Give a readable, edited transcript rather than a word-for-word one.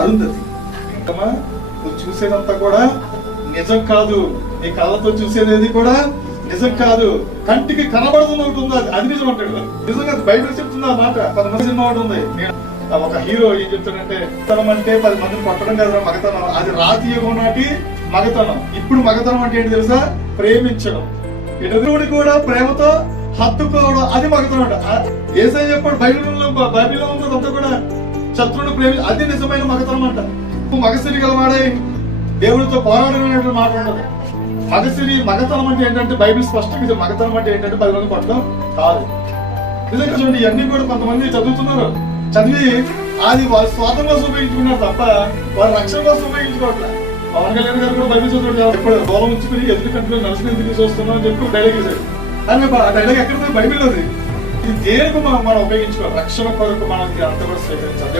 అరుంధతి చూసేదంతా కూడా నిజం కాదు. నీ కళ్ళతో చూసేది కూడా నిజం కాదు. కంటికి కనబడుతుంది ఒకటి ఉంది, అది నిజం అంటాడు. నిజంగా బైబిల్ చెప్తుంది ఆ మాట. 10 సినిమా ఒకటి ఉంది, ఒక హీరో ఏం చెప్తాడంటే మగతనం అంటే 10 మందిని కొట్టడం కదా మగతనం. అది రాతి యుగం నాటి మగతనం. ఇప్పుడు మగతనం అంటే ఏంటి తెలుసా? ప్రేమించడం. ఎదురుడి కూడా ప్రేమతో హత్తుకోవడం, అది మగతనం అంట. యేసయ్య చెప్పాడు బైబిల్లో ఉంది అంతా కూడా శత్రువుని ప్రేమి, అది నిజమైన మగతనం అంట. మగసిరి గలవాడే దేవుడితో పోరాడమైనటువంటి మాట ఉండదు. మగతనం అంటే ఏంటంటే బైబిల్ స్పష్టంగా మగతనం అంటే ఏంటంటే 10 మంది కొట్టడం కాదు. నిజంగా చూడండి, ఇవన్నీ కూడా కొంతమంది చదువుతున్నారు, చదివి అది వాళ్ళ స్వార్థం కోసం ఉపయోగించుకున్నారు తప్ప వాళ్ళ రక్షణ కోసం ఉపయోగించుకోవట్లేదు. పవన్ కళ్యాణ్ గారు కూడా బైబిల్ చదువుతాడు, ఎప్పుడు దూరం ఉంచుకుని ఎదుటి కంట్రీలో నడుచుకుని ఎందుకు చూస్తున్నాం అని చెప్పి డైలాగ్ వేశాడు. కానీ ఆ డైలాగ్ ఎక్కడ బైబిల్ అది. ఇది దేనికి మనం ఉపయోగించుకోవాలి? రక్షణ కొరకు మనం అంత కూడా స్వీకరించాలి.